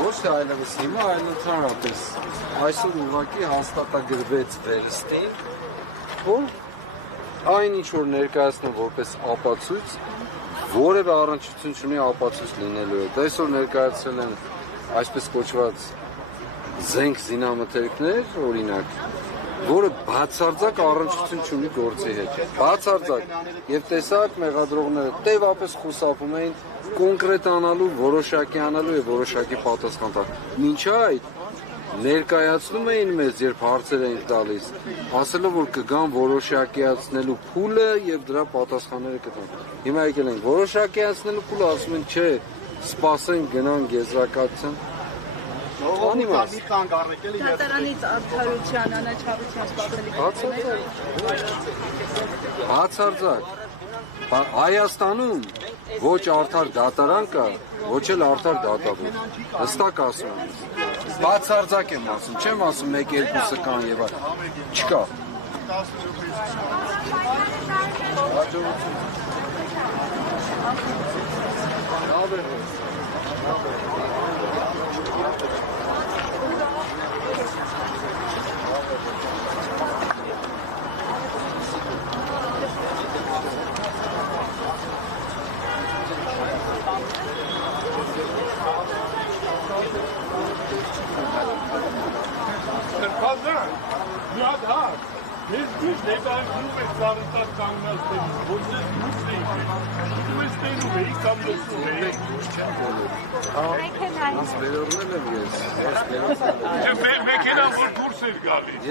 Ոչ թե այլևս հիմա, այլ ընդհանրապես այսօր ուղղակի հաստատագրվեց վերստին, որ այն ինչ որ ներկայացնում որպես ապացույց, որևէ առնչություն չունի ապացույց լինելու հետ։ Այսօր ներկայացրել են այսպես կոչված զենք զինամթերքներ, օրինակ, որը բացարձակ առնչություն չունի գործի հետ։ Բացարձակ։ Եվ տեսակ մեղադրողները տևապես խուսափում էին կոնկրետանալու, որոշակի անալու եւ որոշակի պատասխան տալ։ Մինչ այդ ներկայացնում էին մեզ, երբ հարցեր էին տալիս, ասելով որ կգան որոշակիացնելու փուլը եւ դրա պատասխանները կտան։ Հիմա եկել են որոշակիացնելու փուլը, ասում են չէ, սպասենք գնան գեզրակացության։ Դատարանից արդարության, անաչառության սպասելիքները։ Բացարձակ։ Հայաստանում ոչ արդար դատարան կա, ոչ էլ արդար դատավոր։ Հստակ ասում եմ։ Բացարձակ եմ ասում, չեմ ասում 1-2-ը կան եւ այլն։ Չկա։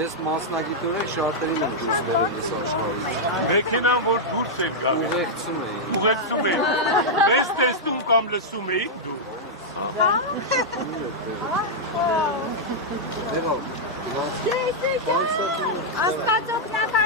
Ես մասնագիտորեն շատերին եմ դուրս բերել ես աշխարհից։ Մեքենան որ դուրս էր գալիս։ Ուղեկցում էին։ Մեզ տեսնում կամ լսում էիք դու։ Դե բա։ Աստված օգնական